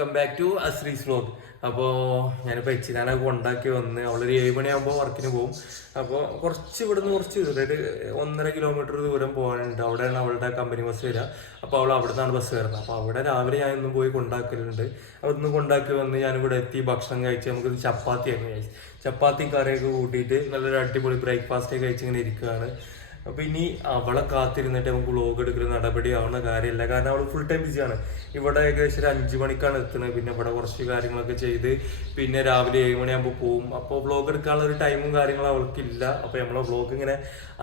Welcome back to അശ്രീസ് vlog അപ്പോൾ ഞാനിപ്പോൾ എച്ചിനാനെ കൊണ്ടാക്കി വന്ന് അവളൊരു ഏഴ് മണിയാകുമ്പോൾ വർക്കിന് പോകും അപ്പോൾ കുറച്ച് ഇവിടുന്ന് കുറച്ച് അതായത് ഒന്നര കിലോമീറ്റർ ദൂരം പോകാനുണ്ട്. അവിടെയാണ് അവളുടെ കമ്പനി ബസ് വരിക. അപ്പോൾ അവൾ അവിടെ നിന്നാണ് ബസ് വരുന്നത്. അപ്പോൾ അവിടെ രാവിലെ ഞാൻ പോയി കൊണ്ടാക്കലുണ്ട്. അവിടെ നിന്ന് കൊണ്ടാക്കി വന്ന് ഞാനിവിടെ എത്തി ഭക്ഷണം കഴിച്ച് നമുക്ക് ചപ്പാത്തി ആയിരുന്നു ചപ്പാത്തിയും കറിയൊക്കെ കൂട്ടിയിട്ട് നല്ലൊരു അടിപൊളി ബ്രേക്ക്ഫാസ്റ്റ് കഴിച്ച് ഇങ്ങനെ ഇരിക്കുകയാണ്. അപ്പൊ ഇനി അവളെ കാത്തിരുന്നിട്ട് നമുക്ക് വ്ളോഗ് എടുക്കുന്ന നടപടി ആവുന്ന കാര്യമല്ല. കാരണം അവൾ ഫുൾ ടൈം ബിസിയാണ് ഇവിടെ ഏകദേശം ഒരു അഞ്ചു മണിക്കാണ് എത്തുന്നത്. പിന്നെ ഇവിടെ കുറച്ച് കാര്യങ്ങളൊക്കെ ചെയ്ത് പിന്നെ രാവിലെ ഏഴ് മണിയാകുമ്പോൾ പോവും. അപ്പോൾ വ്ളോഗ് എടുക്കാനുള്ള ഒരു ടൈമും കാര്യങ്ങളും അവൾക്കില്ല. അപ്പോൾ നമ്മളെ വ്ളോഗ് ഇങ്ങനെ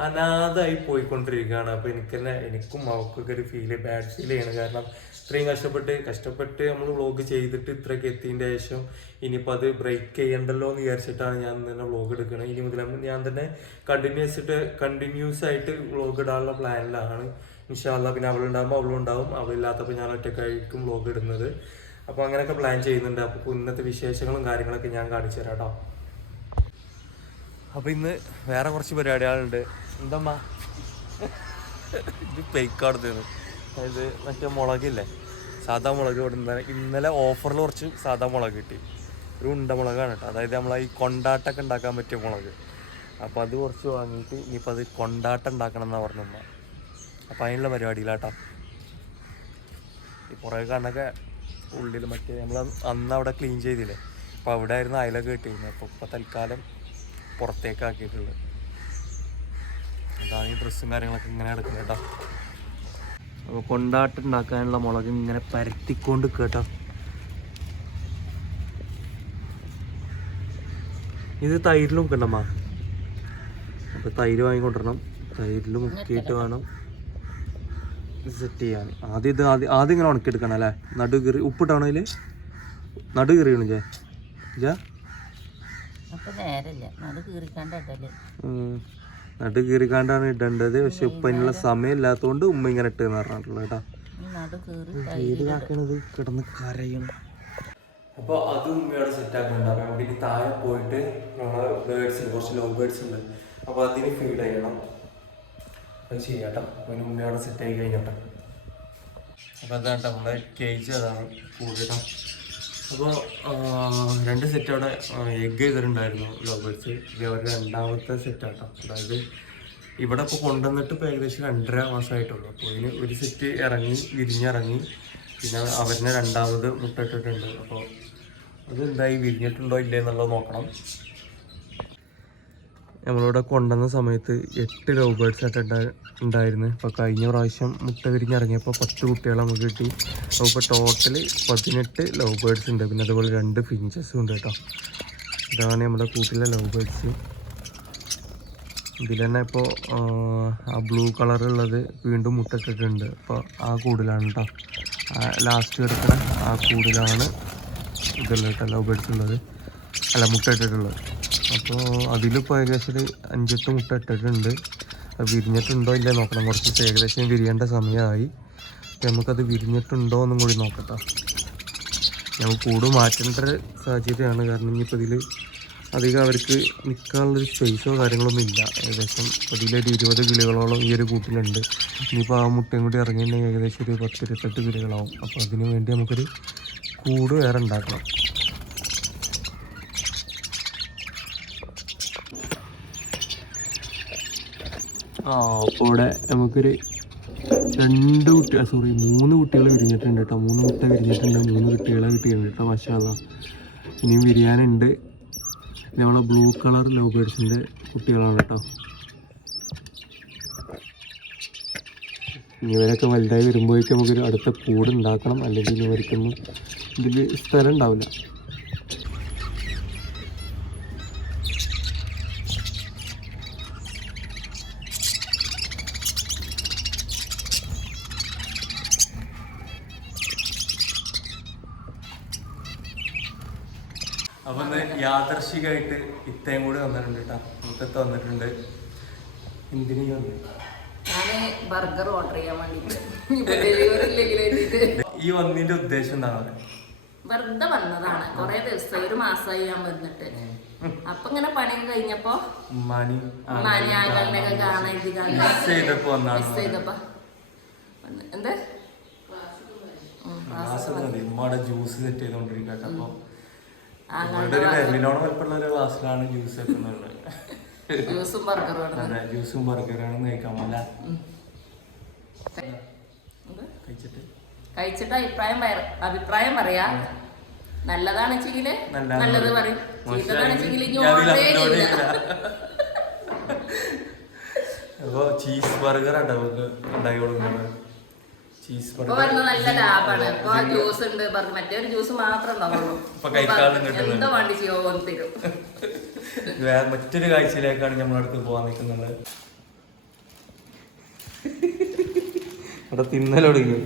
അനാഥായി പോയിക്കൊണ്ടിരിക്കുകയാണ്. അപ്പോൾ എനിക്ക് തന്നെ എനിക്കും അവൾക്കൊക്കെ ഒരു ഫീൽ ബാഡ് ഫീൽ ചെയ്യണം. കാരണം ഇത്രയും കഷ്ടപ്പെട്ട് കഷ്ടപ്പെട്ട് നമ്മൾ വ്ലോഗ് ചെയ്തിട്ട് ഇത്രയൊക്കെ എത്തിയതിന്റെ ശേഷം ഇനിയിപ്പോൾ അത് ബ്രേക്ക് ചെയ്യണ്ടല്ലോ എന്ന് വിചാരിച്ചിട്ടാണ് ഞാൻ തന്നെ വ്ലോഗ് എടുക്കുന്നത് ഇനി മുതൽ ഞാൻ തന്നെ കണ്ടിന്യൂസ് കണ്ടിന്യൂസ് ആയിട്ട് വ്ലോഗ് ഇടാനുള്ള പ്ലാനിലാണ് ഇൻഷാല്ല പിന്നെ അവളുണ്ടാകുമ്പോൾ അവളുണ്ടാവും അവളില്ലാത്തപ്പോൾ ഞാൻ ഒറ്റയ്ക്ക് ഒറ്റക്കായിരിക്കും വ്ലോഗ് ഇടുന്നത്. അപ്പോൾ അങ്ങനെയൊക്കെ പ്ലാൻ ചെയ്യുന്നുണ്ട്. അപ്പോൾ ഇന്നത്തെ വിശേഷങ്ങളും കാര്യങ്ങളൊക്കെ ഞാൻ കാണിച്ചു തരാം കേട്ടോ അപ്പോൾ ഇന്ന് വേറെ കുറച്ച് പരിപാടികളുണ്ട്. എന്തമ്മ ഇത് പെയ്ക്കാട് അതായത് മറ്റേ മുളകില്ലേ? സാധാ മുളക് ഇവിടെ ഇന്നലെ ഇന്നലെ ഓഫറിൽ കുറച്ച് സാധാ മുളക് കിട്ടി. ഒരു ഉണ്ട മുളകാണ് കേട്ടോ. അതായത് നമ്മൾ ഈ കൊണ്ടാട്ടൊക്കെ ഉണ്ടാക്കാൻ പറ്റിയ മുളക്. അപ്പോൾ അത് കുറച്ച് വാങ്ങിയിട്ട് ഇനിയിപ്പോൾ അത് കൊണ്ടാട്ടം ഉണ്ടാക്കണം എന്നാണ് പറഞ്ഞമ്മ അപ്പോൾ അതിനുള്ള പരിപാടിയിലാട്ടോ. ഈ പുറകെ കണ്ണൊക്കെ ഉള്ളിൽ മറ്റേ നമ്മൾ അന്ന് അവിടെ ക്ലീൻ ചെയ്തില്ലേ? അപ്പോൾ അവിടെ ആയിരുന്നു അയലൊക്കെ കിട്ടിയിരുന്നത്. അപ്പോൾ ഇപ്പോൾ തൽക്കാലം പുറത്തേക്ക് ആക്കിയിട്ടുള്ളത്. അതാണ് ഈ ഡ്രസ്സും കാര്യങ്ങളൊക്കെ ഇങ്ങനെ എടുക്കുന്നത് കേട്ടോ. അപ്പോൾ കൊണ്ടാട്ടുണ്ടാക്കാനുള്ള മുളക് ഇങ്ങനെ പരത്തിക്കൊണ്ട് കേട്ടോ. ഇത് തൈരിൽ മുക്കണ്ടമ്മ അപ്പോൾ തൈര് വാങ്ങിക്കൊണ്ടിരണം തൈരിൽ മുക്കിയിട്ട് വേണം സെറ്റ് ചെയ്യാൻ. ആദ്യം ഇത് ആദ്യം ആദ്യം ഇങ്ങനെ ഉണക്കിയെടുക്കണം അല്ലേ? നടു കീറി ഉപ്പിട്ടാണോ അതിൽ നടു കീറിയണു ജേ ജാ അപ്പൊ നേരല്ല. നടു കീറിക്കാണ്ടല്ലേ. നടു കീറിക്കാണ്ടാണ് ഇടേണ്ടത്. പക്ഷെ ഉപ്പ അതിനുള്ള സമയം ഇല്ലാത്തതുകൊണ്ട് ഉമ്മ ഇങ്ങനെ ഇട്ടെന്ന് പറഞ്ഞിട്ടുള്ളത് കേട്ടോ. ഈ നടു കീറി ഏതാക്കണത് കിടന്ന് കരയണം അപ്പോൾ അത് ഉമ്മയോടെ സെറ്റ് ആക്കുന്നുണ്ട്. അപ്പോൾ നമുക്ക് ഇനി താഴെ പോയിട്ട് നമ്മളെ ബേർഡ്സ് ഉണ്ട് കുറച്ച് ലവ് ബേർഡ്സ് ഉണ്ട്. അപ്പോൾ അതിന് ഫീഡ് ചെയ്യണം. അത് ചെയ്യാട്ടോ ഉമ്മയോടെ സെറ്റ് ആയി കഴിഞ്ഞോട്ടെ. അപ്പോൾ അതാണ് നമ്മുടെ കേജ് അതാണ് കൂടുതലും അപ്പോൾ രണ്ട് സെറ്റ് അവിടെ എഗ് ചെയ്തിട്ടുണ്ടായിരുന്നു ലോബേഴ്സ് ഇത് അവരുടെ രണ്ടാമത്തെ സെറ്റ് ആട്ടോ. അതായത് ഇവിടെ ഇപ്പോൾ കൊണ്ടുവന്നിട്ട് ഇപ്പോൾ ഏകദേശം രണ്ടര മാസമായിട്ടുള്ളൂ. അപ്പോൾ ഇതിന് ഒരു സെറ്റ് ഇറങ്ങി വിരിഞ്ഞിറങ്ങി പിന്നെ അവരിനെ രണ്ടാമത് മുട്ടിട്ടിട്ടുണ്ട് അപ്പോൾ അത് എന്തായി വിരിഞ്ഞിട്ടുണ്ടോ ഇല്ലേ എന്നുള്ളത് നോക്കണം. നമ്മളിവിടെ കൊണ്ടുവന്ന സമയത്ത് എട്ട് ലോബേഴ്സ് ബേർഡ്സ് ഉണ്ടായിരുന്നു. അപ്പോൾ കഴിഞ്ഞ പ്രാവശ്യം മുട്ട വിരിഞ്ഞിറങ്ങിയപ്പോൾ പത്ത് കുട്ടികളെ നമുക്ക് കിട്ടി. അപ്പോൾ ഇപ്പോൾ ടോട്ടൽ പതിനെട്ട് ലവ് ബേർഡ്സ് ഉണ്ട്. പിന്നെ അതുപോലെ രണ്ട് ഫിഞ്ചസും ഉണ്ട് കേട്ടോ. ഇതാണ് നമ്മുടെ കൂട്ടിലെ ലവ് ബേർഡ്സ് ഇതിൽ തന്നെ ഇപ്പോൾ ആ ബ്ലൂ കളറുള്ളത് വീണ്ടും മുട്ടിട്ടിട്ടുണ്ട് അപ്പോൾ ആ കൂടിലാണ് കേട്ടോ. ലാസ്റ്റ് കിടക്കുന്ന ആ കൂടിലാണ് ഇതുള്ളത് കേട്ടോ ലവ് ബേർഡ്സ് ഉള്ളത്. അല്ല മുട്ട ഇട്ടിട്ടുള്ളത്. അപ്പോൾ അതിലിപ്പോൾ ഏകദേശം ഒരു അഞ്ചെട്ട് മുട്ട ഇട്ടിട്ടുണ്ട്. വിരിഞ്ഞിട്ടുണ്ടോ ഇല്ലേ നോക്കണം. കുറച്ച് ഏകദേശം വിരിയേണ്ട സമയമായി. നമുക്കത് വിരിഞ്ഞിട്ടുണ്ടോ എന്നും കൂടി നോക്കട്ടോ. നമുക്ക് കൂട് മാറ്റേണ്ട ഒരു സാഹചര്യമാണ്. കാരണം ഇനിയിപ്പോൾ ഇതിൽ അധികം അവർക്ക് നിൽക്കാനുള്ളൊരു സ്പേസോ കാര്യങ്ങളൊന്നും ഇല്ല. ഏകദേശം ഇതിലൊരു ഇരുപത് കിളികളോളം ഈ ഒരു കൂട്ടിലുണ്ട്. ഇനിയിപ്പോൾ ആ മുട്ടയും കൂടി ഇറങ്ങിയിട്ടുണ്ടെങ്കിൽ ഏകദേശം ഒരു പത്ത് ഇരുപത്തെട്ട് കിളികളാവും അപ്പോൾ അതിന് വേണ്ടി നമുക്കൊരു കൂട് വേറെ ഉണ്ടാക്കണം. അപ്പോൾ ഇവിടെ നമുക്കൊരു രണ്ട് കുട്ടികൾ സോറി മൂന്ന് കുട്ടികൾ വിരിഞ്ഞിട്ടുണ്ട് കേട്ടോ മൂന്ന് മുട്ട വിരിഞ്ഞിട്ടുണ്ട് മൂന്ന് കുട്ടികളെ കിട്ടിയിട്ടുണ്ട് കേട്ടോ മഷാല ഇനിയും ഉണ്ട് നമ്മളെ ബ്ലൂ കളർ ലവ് ബേഡ്സിന്റെ കുട്ടികളാണ് കേട്ടോ ഇവരൊക്കെ വലുതായി വരുമ്പോഴേക്കും നമുക്കൊരു അടുത്ത കൂട് ഉണ്ടാക്കണം അല്ലെങ്കിൽ ഇവർക്കൊന്നും ഇതിൽ സ്ഥലം ഉണ്ടാവില്ല. അപ്പൊ ഒന്ന് യാദർശികമായിട്ട് ഇത്തയും കൂടി വന്നിട്ടുണ്ട് കേട്ടോ മുത്തത്ത് വന്നിട്ടുണ്ട്. എന്തിനു വന്നത് ബർഗർ ഓർഡർ ചെയ്യാൻ വേണ്ടിട്ട്. ഈ വന്നിന്റെ ഉദ്ദേശം എന്താണ്? വെറുതെ വന്നതാണ്. കൊറേ ദിവസമായി ഒരു മാസമായി ഞാൻ വന്നിട്ട്. അപ്പൊ ഇങ്ങനെ പണി കഴിഞ്ഞപ്പോ മണി മണി ഒക്കെ കാണാൻ. എന്ത്? ജ്യൂസ് സെറ്റ് ചെയ്തോണ്ടിരിക്കട്ടെ അപ്പൊ ഒരു ക്ലാസ്സിലാണ് ജ്യൂസ് ജ്യൂസും ബർഗറും അതെ ജ്യൂസും ബർഗറാണ് കഴിച്ചിട്ട്? അഭിപ്രായം അഭിപ്രായം പറയാ. നല്ലതാണ് വെച്ചെങ്കിൽ നല്ലതാണ് നല്ലത് പറയും. ചീത്തതാണ് വെച്ചെങ്കിൽ ഇനി ഞാൻ ഇതിൽ ഓർഡറേ upload ചെയ്യില്ല. ചെയ്യില്ല. അപ്പൊ ചീസ് ബർഗർ ഉണ്ടാക്കി കൊടുക്കുന്നത്. ചീസ് ഇപ്പൊ ബർഗർ വരുന്ന നല്ല ലാഭാണ് ഇപ്പൊ ജ്യൂസ് ഉണ്ട് ബർഗർ മറ്റേ ജ്യൂസ് മാത്രം ഉണ്ടാവുള്ളൂ ഇപ്പൊ കഴിക്കാനും കിട്ടുന്നുണ്ട്. എന്താ വേണ്ടി ചെയ്യോ തരും? വേറെ മറ്റൊരു കാഴ്ചയിലേക്കാണ് നമ്മൾ അടുത്ത് പോകാൻ നിൽക്കുന്നത്. അവിടെ തിന്നലൊടുങ്ങി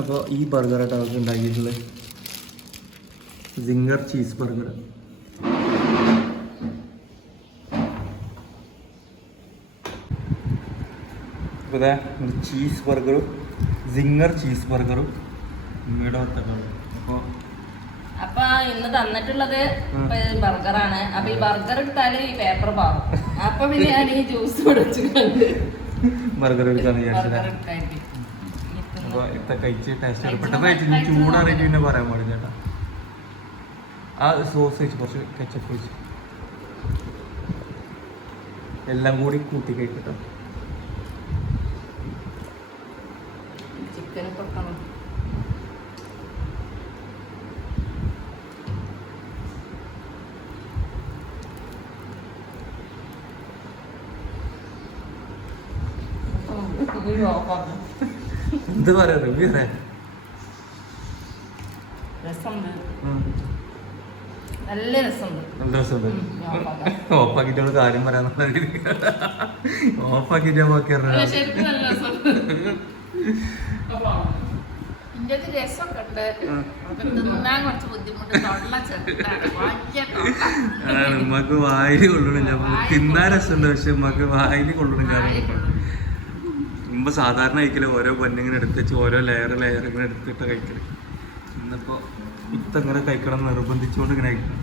അപ്പോൾ ഈ ബർഗറായിട്ട് അവർക്ക് ഉണ്ടാക്കിയിട്ടുള്ളത്. സിംഗർ ചീസ് ബർഗർ അപ്പോൾ ചീസ് ബർഗറും സിംഗർ ചീസ് ബർഗറും ഉമ്മയുടെ വത്തക്കാണ് അപ്പോൾ അപ്പൊ ഇന്ന് തന്നിട്ടുള്ളത് ബർഗറാണ് അപ്പൊ ഈ ബർഗർ എടുത്താൽ ഈ പേപ്പർ പാവും. അപ്പൊ പിന്നെ ഞാൻ ഈ ജ്യൂസ് ബർഗർ ഇത്ത കഴിച്ച് ടേസ്റ്റ് പെട്ടെന്ന് ചൂടാറിയിട്ട് പിന്നെ പറയാൻ പാടില്ല ചേട്ടാ ആ സോസ് കുറച്ച് കെച്ചപ്പ് എല്ലാം കൂടി കൂട്ടി കഴിക്കട്ടെ ചിക്കൻ കൊടുക്കണം എന്ത് പറയാ റിവ്യൂ പറയാൻ രസമുണ്ട് നല്ല രസമുണ്ട് നല്ല രസമുണ്ട് ഉം, ഞാൻ ഓഫാക്കിയിട്ട് അവൾ കാര്യം പറയാൻ ഓഫാക്കിയിട്ട് ബാക്കി അല്ല, ശരിക്കും നല്ല രസമുണ്ട് എന്റെ ഒരു രസമൊക്കെ ഉണ്ട് അത് തിന്നാൻ കുറച്ച് ബുദ്ധിമുട്ട്. കാര്യം പറയാന്നുള്ള രീതി തൊള്ള. ബാക്കി ഉമ്മക്ക് വായിൽ കൊള്ളണില്ല. തിന്നാൻ രസമുണ്ട് പക്ഷെ ഉമ്മക്ക് വായിൽ കൊള്ളണില്ല. മുമ്പ് സാധാരണ കഴിക്കൽ ഓരോ പൊന്നിങ്ങനെ എടുത്ത് വെച്ച് ഓരോ ലെയർ ലെയർ ഇങ്ങനെ എടുത്തിട്ട് കഴിക്കൽ. ഇന്നിപ്പോ ഇത്തങ്ങനെ കഴിക്കണം നിർബന്ധിച്ചുകൊണ്ട് ഇങ്ങനെ കഴിക്കണം.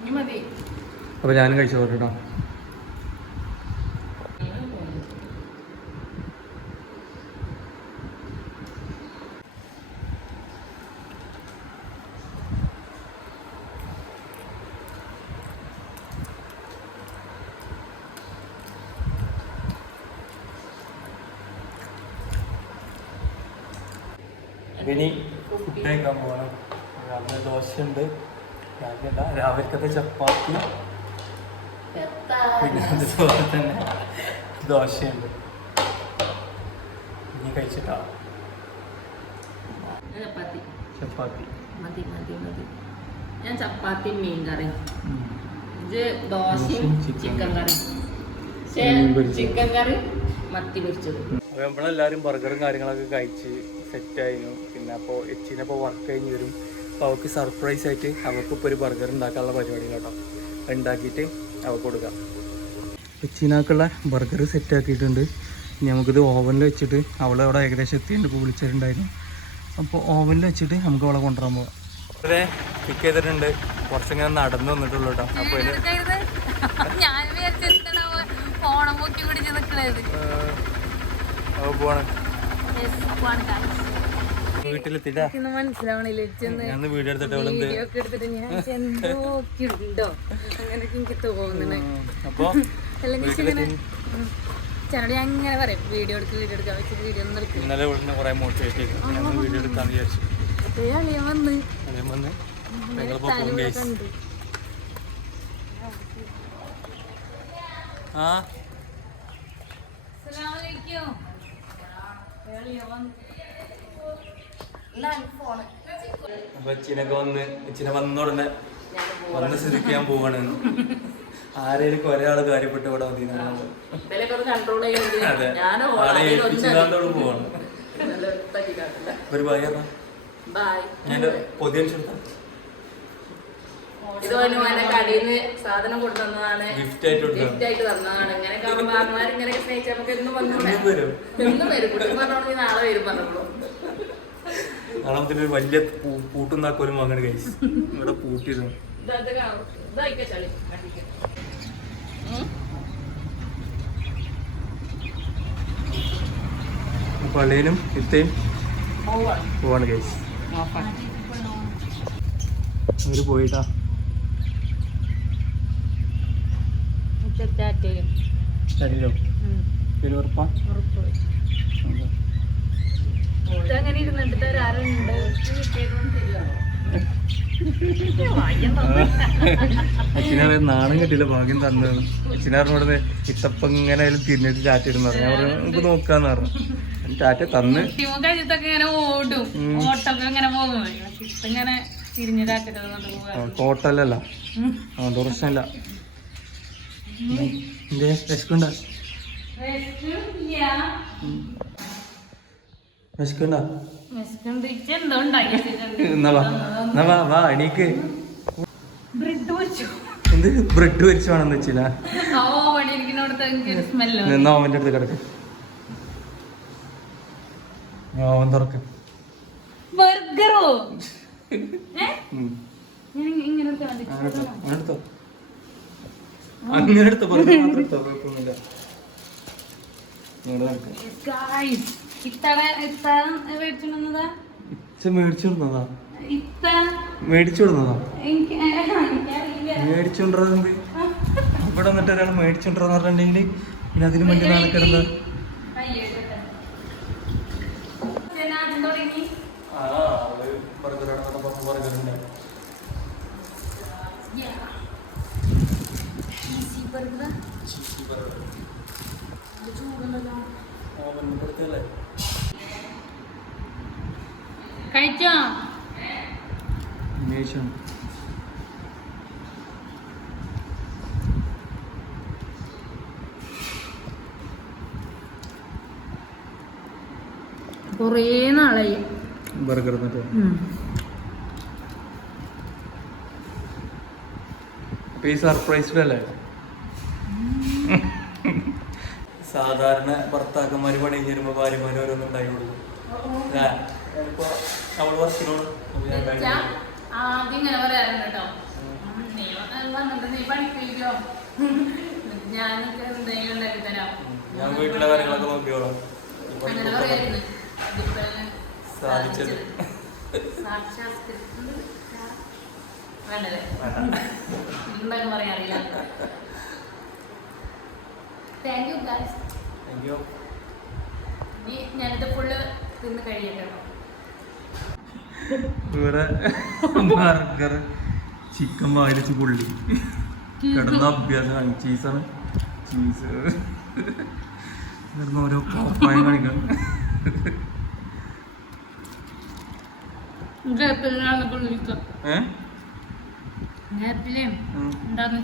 ഇനി മതി. അപ്പൊ ഞാനും കഴിച്ചു കേട്ടോ ഇനി ഫുഡ് കഴിക്കാൻ പോകണം രാവിലെ ദോശയുണ്ട് രാവിലെ അല്ല, രാവിലത്തെ ചപ്പാത്തി പിന്നെ അതുപോലെ തന്നെ ദോശയുണ്ട് ഇനി കഴിച്ചിട്ടാ? ചപ്പാത്തി. ചപ്പാത്തി. മതി മതി മതി. ഞാൻ ചപ്പാത്തി മീൻ കറി. ഇത് ദോശയും ചിക്കൻ കറി. ചിക്കൻ കറി മത്തി പൊരിച്ചത്. നമ്മളെല്ലാവരും ബർഗറും കാര്യങ്ങളൊക്കെ കഴിച്ച് സെറ്റ് ആയിരുന്നു പിന്നെ അപ്പോൾ എച്ചിനപ്പോൾ വർക്ക് കഴിഞ്ഞ് വരും. അപ്പോൾ അവൾക്ക് സർപ്രൈസ് ആയിട്ട് അവൾക്ക് ഇപ്പോൾ ഒരു ബർഗർ ഉണ്ടാക്കാനുള്ള പരിപാടി കേട്ടോ അത് ഉണ്ടാക്കിയിട്ട് അവൾക്ക് കൊടുക്കാം. കൊച്ചിനാക്കുള്ള ബർഗർ സെറ്റ് ആക്കിയിട്ടുണ്ട്. ഇനി നമുക്കിത് ഓവനിൽ വെച്ചിട്ട് അവളെ അവിടെ ഏകദേശം എത്തിയിട്ടുണ്ട്. ഇപ്പോൾ വിളിച്ചിട്ടുണ്ടായിരുന്നു. അപ്പോൾ ഓവനിൽ വെച്ചിട്ട് നമുക്ക് അവളെ കൊണ്ടുവരാൻ പോകാം അതെ പിക്ക് ചെയ്തിട്ടുണ്ട്. കുറച്ചിങ്ങനെ നടന്നു വന്നിട്ടുള്ളൂ കേട്ടോ അപ്പോൾ അപ്പോൾ പോവാണ്. വീട്ടിലെത്തിട്ടാ എനിക്കൊന്നും മനസ്സിലാവണില്ല ചെന്ന് ഞാൻ വീഡിയോ എടുത്തിട്ട് ഞാൻ എനിക്ക് തോന്നണേ അപ്പോൾ അല്ലെങ്കിൽ ഇങ്ങനെ ചേട്ടനോട് ഞാൻ ഇങ്ങനെ പറയും വീഡിയോ എടുക്ക് വീഡിയോ എടുക്കാൻ വെച്ചിട്ട് വീഡിയോ ഒന്നും എടുക്കില്ല. ഇന്നലെ ഇവിടുന്ന് കുറേ മോട്ടിവേറ്റ് ചെയ്തു. വീഡിയോ എടുക്കാന്ന് വിചാരിച്ചു. അതേ വന്ന്. വന്ന്. പോകും ഗൈസ് ആ? അപ്പോൾ അച്ഛനൊക്കെ വന്ന്. അച്ഛനെ വന്ന ഉടനെ വന്ന് സ്ഥിതിക്കാൻ പോവാണ്. ആരെയൊക്കെ ഒരാൾ കാര്യപ്പെട്ട് ഇവിടെ മതി അതെ. ഞാൻ ആളെ ഏൽപ്പിച്ചുകൊണ്ടോട് പോവാണ്. ഒരു ബായ് ബൈ ഞാൻ പൊതിയ കൊടുത്താൽ ഇത് വന്നു എന്റെ കടയിൽ നിന്ന് സാധനം ആയിട്ട് കൊടുക്കാം ഗിഫ്റ്റ് ആയിട്ട് തന്നതാണ്. ഇങ്ങനെ കാണുമ്പോൾ ഇങ്ങനെയൊക്കെ സ്നേഹിച്ചാൽ നമുക്ക് എന്നും വന്നു എന്നും വരും. എന്നും വരും. കുട്ടി പറഞ്ഞോളൂ നാളെ വരും പറഞ്ഞോളൂ. കാണാൻ ഒരു വലിയ പൂട്ടുന്നാക്കോലും വാങ്ങണ കൈസ് ഇവിടെ പൂട്ടിയിരുന്നു പള്ളേനും ഇത്തയും പോവാണ് കൈസ് അവർ പോയിട്ടാ. ശരീരം പിന്നെ ഉറപ്പാ? ഉറപ്പ്. അങ്ങനെ ഇരുന്നിട്ട് ആരുണ്ട് അച്ഛനെ നാണം കിട്ടില്ല ഭാഗ്യം തന്നതാണ്. അച്ഛനറിഞ്ഞോടത് ഇത്തപ്പം ഇങ്ങനെ അതിൽ തിരിഞ്ഞിട്ട് ചാറ്റ് പറഞ്ഞു. ഞാൻ പറഞ്ഞു നമുക്ക് നോക്കാന്ന് പറഞ്ഞു. ചാറ്റ തന്ന്. കോട്ടല്ലല്ല. അതുകൊണ്ട് പ്രശ്നമില്ല എന്തേ വിശക്കുണ്ട എന്തോ ഉണ്ടാക്കി എന്നാ വാ എന്നാ വാ വാ എണീക്ക് ബ്രെഡ് പൊരിച്ചു. എന്ത്? ബ്രെഡ് വരിച്ചു വേണമെന്ന് വെച്ചില്ല. എനിക്ക് നിന്നാ അവന്റെ അടുത്ത് കിടക്ക്. തുറക്ക്. ബർഗറോ? അങ്ങനെ എടുത്തോ? അങ്ങനെ എടുത്തോ? പറഞ്ഞു മാത്രം എടുത്തോ? കുഴപ്പമൊന്നുമില്ല. ഇങ്ങോട്ട് നടക്ക്. ഇത്തട ഇത്ത മേടിച്ചിടുന്നതാ ഇച്ച മേടിച്ചു വിടുന്നതാ ഇത്ത മേടിച്ചു വിടുന്നതാ എനിക്ക് എനിക്കറിയില്ല. മേടിച്ചു കൊണ്ടുവരുന്നത് ഇവിടെ വന്നിട്ട് ഒരാൾ മേടിച്ചു കൊണ്ടുവരാന്ന് പറഞ്ഞിട്ടുണ്ടെങ്കിൽ പിന്നെ അതിന് വേണ്ടി നാണക്കിടുന്നത് തുടങ്ങി. കഴിച്ചോ? കുറേ നാളായി. ബർഗർ ഈ സാധാരണ ഭർത്താക്കന്മാര് പണി അവൾ വർക്കിനോട് ആദ്യം ഇങ്ങനെ പറയാറുണ്ട് കേട്ടോ. നീ വന്നിട്ട് നീ പഠിപ്പിക്കോ? ഞാനൊക്കെ എന്തെങ്കിലും ഉണ്ടാക്കി തരാം. ഞാൻ വീട്ടിലെ കാര്യങ്ങളൊക്കെ നോക്കിയോളാം അങ്ങനെ പറയായിരുന്നു ഇതിപ്പോ സാധിച്ചത്. വേണ്ടല്ലേ? ഉണ്ടാക്കാൻ പറയാറില്ല. താങ്ക് യു ഗായ്സ് അയ്യോ നീ ഞാനിത് ഫുള്ള് തിന്ന് കഴിയട്ടെ ഇവിടെ ബർഗർ ചിക്കൻ വായിലിച്ച് പുള്ളി. കിടന്ന അഭ്യാസമാണ് ചീസാണ് ചീസ് കിടന്ന ഓരോ കോപ്പായം കാണിക്കണം.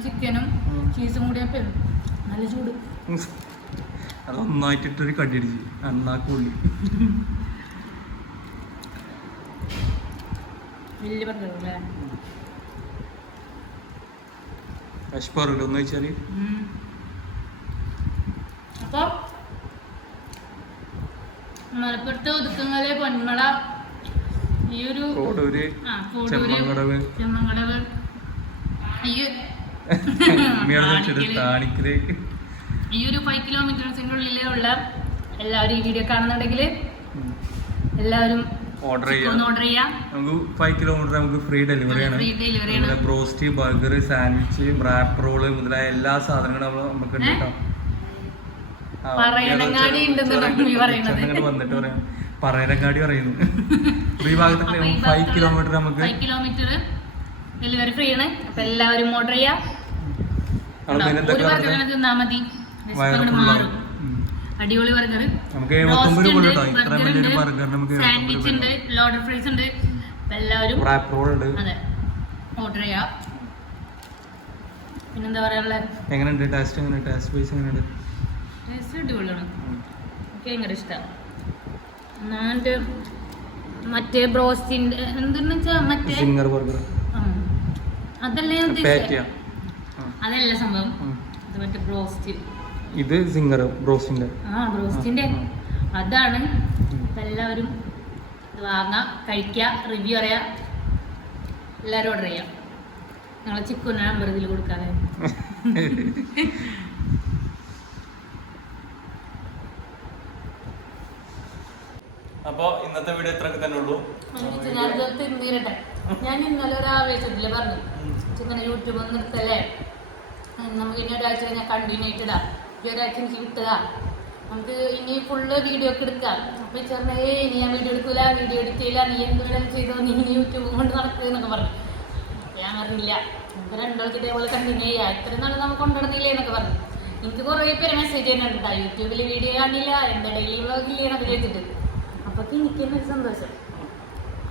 ചിക്കനും ചീസും കൂടി നല്ല ചൂട്. അത് ഒന്നായിട്ടിട്ടൊരു കടിയടിച്ച് വലിയ ഒന്ന് അപ്പൊ മലപ്പുറത്ത് ഒതുക്കങ്ങളെ പൊന്മള ഈ ഒരു കോടൂര് ചെമ്മങ്കടവ് ചെമ്മങ്കടവ് ഈ ഈ ഒരു ഫൈവ് കിലോമീറ്റേഴ്സിന്റെ ഉള്ളിലുള്ള എല്ലാവരും ഈ വീഡിയോ കാണുന്നുണ്ടെങ്കിൽ എല്ലാവരും ഓർഡർ ചെയ്യാം. ഓർഡർ ചെയ്യാം. നമുക്ക് ഫൈവ് കിലോമീറ്റർ നമുക്ക് ഫ്രീ ഡെലിവറി ആണ്. ഫ്രീ ഡെലിവറി ആണ്. Broast burger sandwich wrap roll മുതലായ എല്ലാ സാധനങ്ങളും നമുക്ക് ഉണ്ട് കേട്ടോ. വന്നിട്ട് പറയാം. പറയനങ്ങാടി പറയുന്നു. ഫ്രീ ഈ ഭാഗത്തൊക്കെ ഫൈവ് കിലോമീറ്റർ നമുക്ക് ഫൈവ് കിലോമീറ്റർ ഡെലിവറി ഫ്രീ ആണ്. അപ്പൊ എല്ലാവരും ഓർഡർ ചെയ്യാം. ഒരു? തിന്നാ മതി. മാറും. അടിപൊളി ബർഗർ സാൻഡ്വിച്ച് ഉണ്ട് ലോഡർ ഫ്രൈസ് ഉണ്ട്. എല്ലാവരും അതെ. ഓർഡർ ചെയ്യാം. പിന്നെന്താ പറയാനുള്ളത് എങ്ങനെയുണ്ട്? ടേസ്റ്റ് എങ്ങനെ ടേസ്റ്റ് വൈസ് എങ്ങനെയുണ്ട്? ടേസ്റ്റ് അടിപൊളിയാണ്. എനിക്ക് ഭയങ്കര ഇഷ്ടമാണ് എന്നാണ്ട് മറ്റേ ബ്രോസ്റ്റിന്റെ എന്തെന്ന് വെച്ചാൽ മറ്റേ സിംഗർ ബർഗർ ആ. അതല്ല പാറ്റിയ സംഭവം. മറ്റേ ബ്രോസ്റ്റ് ഇത് സിംഗർ ബ്രോസിന്റെ. ആ ബ്രോസ്റ്റിന്റെ അതാണ്. എല്ലാവരും ഇത് വാങ്ങാം കഴിക്കുക റിവ്യൂ അറിയാം എല്ലാവരും ഓർഡർ ചെയ്യാം. നിങ്ങളെ ചിക്കുന നമ്പർ ഇതിൽ കൊടുക്കാതെ ഇന്നത്തെ വീഡിയോ ഇത്രയൊക്കെ തന്നെ ഉള്ളൂ. ഞാൻ ഞാൻ ഇന്നലെ ഒരു ആവേശത്തിൽ പറഞ്ഞു. ഇങ്ങനെ യൂട്യൂബ് നിർത്തല്ലേ? നമുക്ക് ഇനി ഒരാഴ്ച കഴിഞ്ഞാൽ കണ്ടിന്യൂ ആയിട്ടിടാം ഈ എനിക്ക് കിട്ടുക നമുക്ക് ഇനി ഫുള്ള് വീഡിയോ ഒക്കെ എടുക്കാം. അപ്പൊ ഈ ഏ ഇനി ഞാൻ വീഡിയോ എടുക്കൂല വീഡിയോ എടുക്കില്ല നീ എന്ത് വേണം ചെയ്തോ നീ ഇനി യൂട്യൂബ് കൊണ്ട് നടക്കുക എന്നൊക്കെ പറഞ്ഞു ഞാൻ അറിയില്ല നമുക്ക് രണ്ടാൾക്ക് ഇതേപോലെ കണ്ടിന്യൂ ചെയ്യാം. ഇത്രയും നാൾ നമുക്ക് കൊണ്ടുവന്നില്ലേ എന്നൊക്കെ പറഞ്ഞു എനിക്ക് കുറേ പേര് മെസ്സേജ് ചെയ്യുന്നുണ്ട് യൂട്യൂബിൽ വീഡിയോ കാണില്ല എന്റെ ഡെയിലി വ്ളോഗ് ഇല്ലേ എന്നൊക്കെ ചെയ്തിട്ട് അപ്പൊ എനിക്ക് തന്നെ ഒരു സന്തോഷം.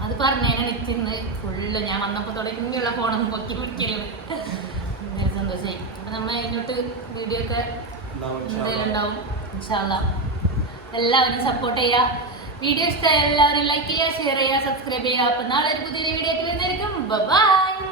അത് പറഞ്ഞതിനാണ് ഇന്ന് ഫുള്ള് ഞാൻ വന്നപ്പോൾ തുടങ്ങിയുള്ള ഫോണൊന്നും പൊക്കി പിടിക്കലും സന്തോഷമായി അപ്പം നമ്മൾ അതിനോട്ട് വീഡിയോ ഒക്കെ എല്ലാവരും സപ്പോർട്ട് ചെയ്യുക. വീഡിയോ ഇഷ്ടമായ എല്ലാവരും ലൈക്ക് ചെയ്യുക ഷെയർ ചെയ്യുക സബ്സ്ക്രൈബ് ചെയ്യുക. അപ്പം നാളെ ഒരു പുതിയ വീഡിയോ ആയിട്ട് ബൈ